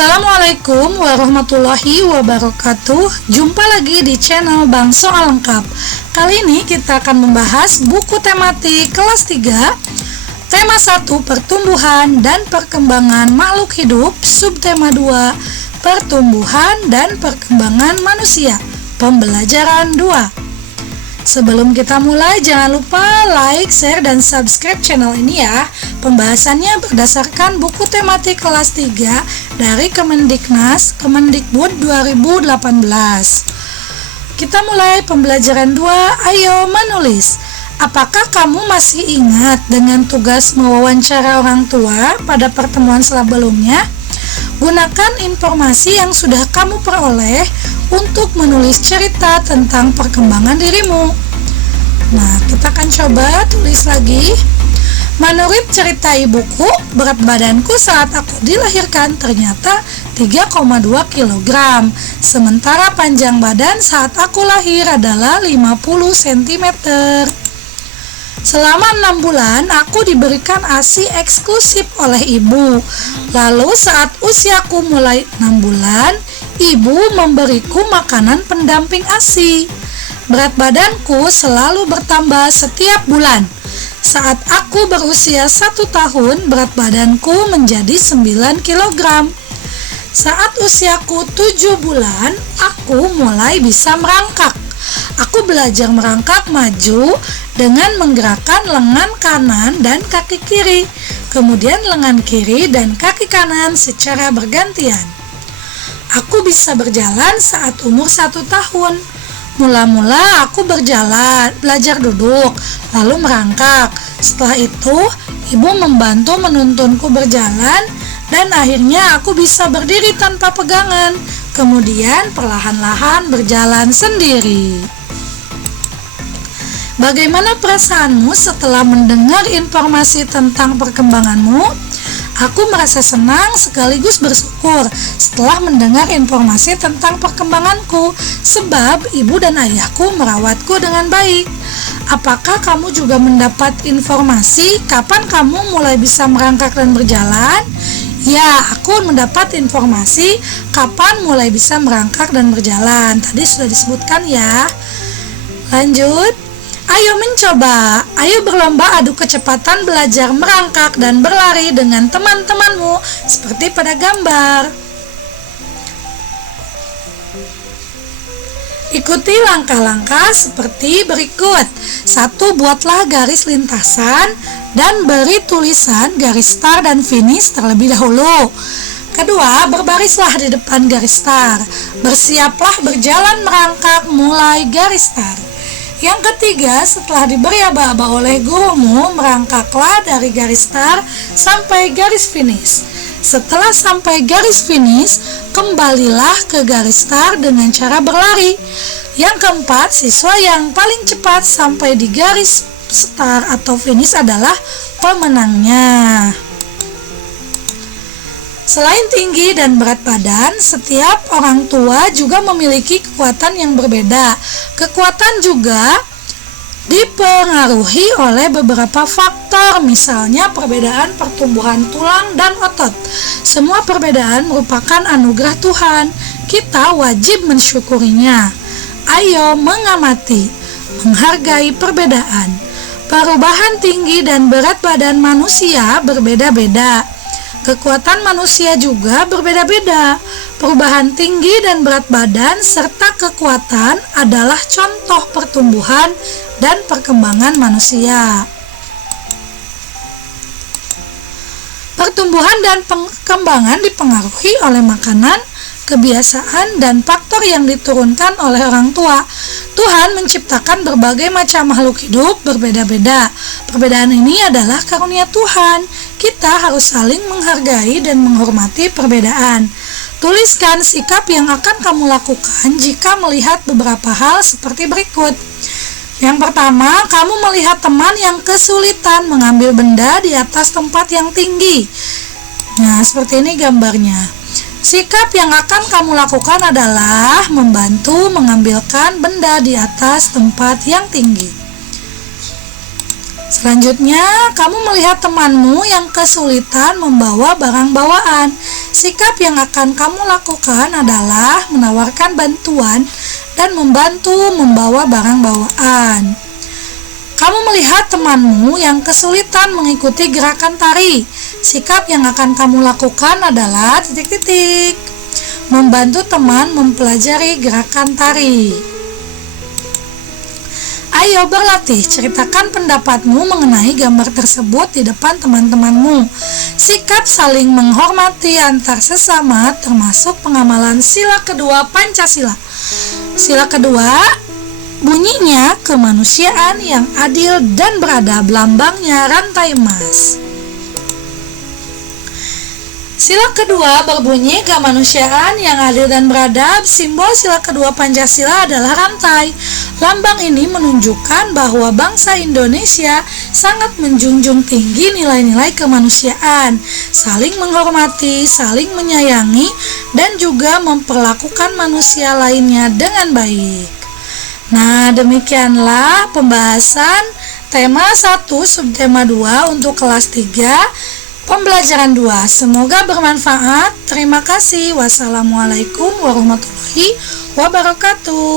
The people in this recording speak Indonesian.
Assalamualaikum warahmatullahi wabarakatuh. Jumpa lagi di channel Bang Soal Lengkap. Kali ini kita akan membahas buku tematik kelas 3, tema 1 pertumbuhan dan perkembangan makhluk hidup, subtema 2 pertumbuhan dan perkembangan manusia, pembelajaran 2. Sebelum kita mulai, jangan lupa like, share, dan subscribe channel ini ya. Pembahasannya berdasarkan buku tematik kelas 3 dari Kemendiknas, Kemendikbud 2018. Kita mulai pembelajaran 2, ayo menulis. Apakah kamu masih ingat dengan tugas mewawancara orang tua pada pertemuan sebelumnya? Gunakan informasi yang sudah kamu peroleh untuk menulis cerita tentang perkembangan dirimu. Nah, kita akan coba tulis lagi. Menurut cerita ibuku, berat badanku saat aku dilahirkan ternyata 3,2 kg. Sementara panjang badan saat aku lahir adalah 50 cm. Selama 6 bulan, aku diberikan ASI eksklusif oleh ibu. Lalu saat usiaku mulai 6 bulan, ibu memberiku makanan pendamping ASI. Berat badanku selalu bertambah setiap bulan. Saat aku berusia 1 tahun, berat badanku menjadi 9 kg. Saat usiaku 7 bulan, aku mulai bisa merangkak. Aku belajar merangkak maju dengan menggerakkan lengan kanan dan kaki kiri, kemudian lengan kiri dan kaki kanan secara bergantian. Aku bisa berjalan saat umur 1 tahun. Mula-mula aku berjalan, belajar duduk, lalu merangkak. Setelah itu, ibu membantu menuntunku berjalan, dan akhirnya aku bisa berdiri tanpa pegangan. Kemudian perlahan-lahan berjalan sendiri. Bagaimana perasaanmu setelah mendengar informasi tentang perkembanganmu? Aku merasa senang sekaligus bersyukur setelah mendengar informasi tentang perkembanganku, sebab ibu dan ayahku merawatku dengan baik. Apakah kamu juga mendapat informasi kapan kamu mulai bisa merangkak dan berjalan? Ya, aku mendapat informasi kapan mulai bisa merangkak dan berjalan. Tadi sudah disebutkan ya. Lanjut. Ayo mencoba. Ayo berlomba adu kecepatan belajar merangkak dan berlari dengan teman-temanmu seperti pada gambar. Ikuti langkah-langkah seperti berikut. 1. Buatlah garis lintasan dan beri tulisan garis start dan finish terlebih dahulu. 2. Berbarislah di depan garis start. Bersiaplah berjalan merangkak mulai garis start. Yang 3, setelah diberi aba-aba oleh gurumu, merangkaklah dari garis start sampai garis finish. Setelah sampai garis finish, kembalilah ke garis start dengan cara berlari. Yang 4, siswa yang paling cepat sampai di garis start atau finish adalah pemenangnya. Selain tinggi dan berat badan, setiap orang tua juga memiliki kekuatan yang berbeda. Kekuatan juga dipengaruhi oleh beberapa faktor, misalnya perbedaan pertumbuhan tulang dan otot. Semua perbedaan merupakan anugerah Tuhan. Kita wajib mensyukurinya. Ayo mengamati, menghargai perbedaan. Perubahan tinggi dan berat badan manusia berbeda-beda. Kekuatan manusia juga berbeda-beda. Perubahan tinggi dan berat badan serta kekuatan adalah contoh pertumbuhan dan perkembangan manusia. Pertumbuhan dan perkembangan dipengaruhi oleh makanan, kebiasaan, dan faktor yang diturunkan oleh orang tua. Tuhan menciptakan berbagai macam makhluk hidup berbeda-beda. Perbedaan ini adalah karunia Tuhan. Kita harus saling menghargai dan menghormati perbedaan. Tuliskan sikap yang akan kamu lakukan jika melihat beberapa hal seperti berikut. Yang pertama, kamu melihat teman yang kesulitan mengambil benda di atas tempat yang tinggi. Nah, seperti ini gambarnya. Sikap yang akan kamu lakukan adalah membantu mengambilkan benda di atas tempat yang tinggi. Selanjutnya, kamu melihat temanmu yang kesulitan membawa barang bawaan. Sikap yang akan kamu lakukan adalah menawarkan bantuan dan membantu membawa barang bawaan. Kamu melihat temanmu yang kesulitan mengikuti gerakan tari. Sikap yang akan kamu lakukan adalah titik-titik. Membantu teman mempelajari gerakan tari. Ayo berlatih, ceritakan pendapatmu mengenai gambar tersebut di depan teman-temanmu. Sikap saling menghormati antar sesama termasuk pengamalan sila kedua Pancasila. Sila kedua bunyinya kemanusiaan yang adil dan beradab, lambangnya rantai emas. Sila kedua berbunyi kemanusiaan yang adil dan beradab. Simbol sila kedua Pancasila adalah rantai. Lambang ini menunjukkan bahwa bangsa Indonesia sangat menjunjung tinggi nilai-nilai kemanusiaan, saling menghormati, saling menyayangi, dan juga memperlakukan manusia lainnya dengan baik. Nah, demikianlah pembahasan tema 1 subtema 2 untuk kelas 3 pembelajaran 2. Semoga bermanfaat. Terima kasih. Wassalamualaikum warahmatullahi wabarakatuh.